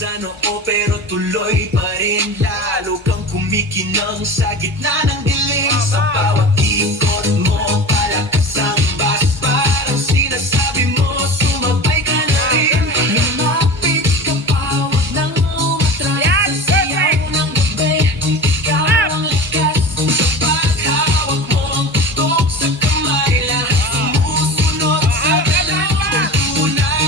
sa noo pero tuloy pa rin. Lalo kang kumikinang sa gitna ng dilim. Sa bawat ikot mo, palakas ang bas. Parang sinasabi mo, sumabay ka na rin. Lumapit ka pa, huwag nang umatras. Sa sayaw ng gabi, ikaw ang likas. Sa paghawak mo ang tutok sa kamay, lahat sumusunod sa dalawang tunay.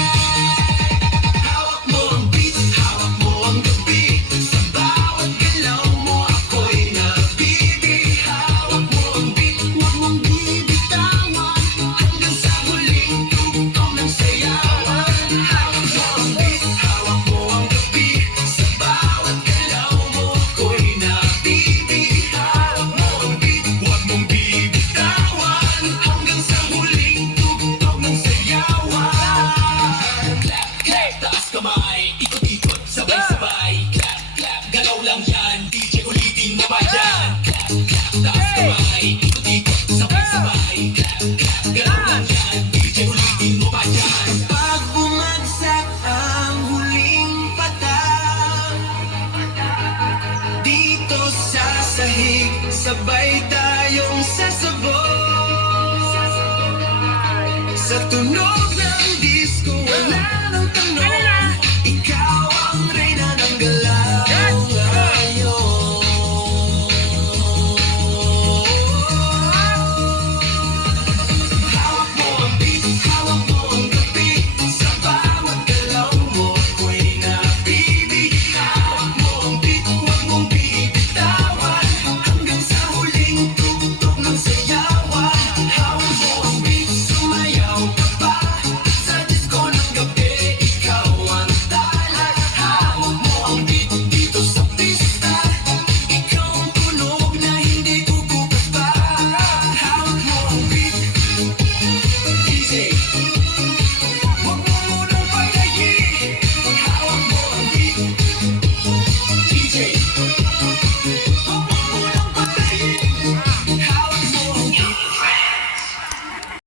Hawak mo ang beat, hawak mo ang gabi. Sa bawat galaw mo ako'y nabibi. Hawak mo ang beat, huwag mong bibitawan. Hanggang sa huling tugtog ng sayawan. Hawak mo ang beat, hawak mo ang gabi. Sa bawat galaw mo ako'y nabibi. Hawak mo ang beat, huwag mong bibitawan. Hanggang sa huling tugtog ng sayawan. Clap, clap, taas kamay, ikot-ikot, sabay-sabay. Clap, clap, galaw lang yan, DJ ulitin mo pa dyan. Clap, clap, taas kamay, ikot-ikot, sabay-sabay. Clap, clap, galaw lang yan, DJ ulitin mo pa dyan. Pag bumagsak ang huling patak, dito sa sahig, sabay tayong sasabog. Sa tunog ng disco, wala nang tanong.